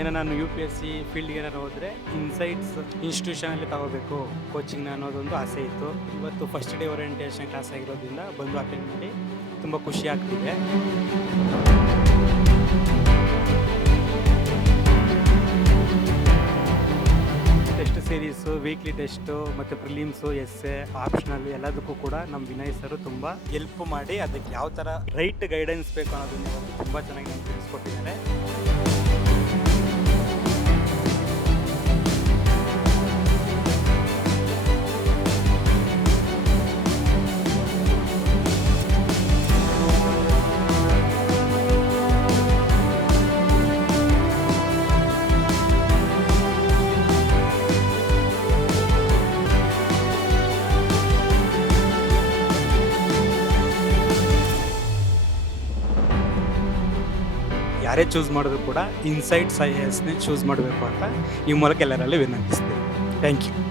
ಏನೋ ನಾನು UPSC ಫೀಲ್ಡ್ಗೆ ಏನಾರು ಹೋದರೆ ಇನ್ಸೈಟ್ಸ್ ಇನ್ಸ್ಟಿಟ್ಯೂಷನಲ್ಲಿ ತಗೋಬೇಕು ಕೋಚಿಂಗ್ನ ಅನ್ನೋದೊಂದು ಆಸೆ ಇತ್ತು. ಇವತ್ತು ಫಸ್ಟ್ ಡೇ ಓರಿಯೆಂಟೇಷನ್ ಕ್ಲಾಸ್ ಆಗಿರೋದ್ರಿಂದ ಬಂದು ಅಟೆಂಡ್ ಮಾಡಿ ತುಂಬ ಖುಷಿ ಆಗ್ತಿದೆ. ಟೆಸ್ಟ್ ಸೀರೀಸು, ವೀಕ್ಲಿ ಟೆಸ್ಟು ಮತ್ತು ಪ್ರಿಲಿಮ್ಸು, ಎಸ್ಸೆ, ಆಪ್ಷನಲ್ ಎಲ್ಲದಕ್ಕೂ ಕೂಡ ನಮ್ಮ ವಿನಯ್ ಸರ್ ತುಂಬ ಹೆಲ್ಪ್ ಮಾಡಿ ಅದಕ್ಕೆ ಯಾವ ಥರ ರೈಟ್ ಗೈಡೆನ್ಸ್ ಬೇಕು ಅನ್ನೋದನ್ನ ಇವತ್ತು ತುಂಬ ಚೆನ್ನಾಗಿ ನಮ್ಗೆ ತಿಳಿಸ್ಕೊಟ್ಟಿದ್ದಾರೆ. ಯಾರೇ ಚೂಸ್ ಮಾಡಿದ್ರು ಕೂಡ ಇನ್ಸೈಟ್ಸ್ IASನೇ ಚೂಸ್ ಮಾಡಬೇಕು ಅಂತ ಈ ಮೂಲಕ ಎಲ್ಲರಲ್ಲಿ ವಿನಂತಿಸ್ತೀನಿ. Thank you.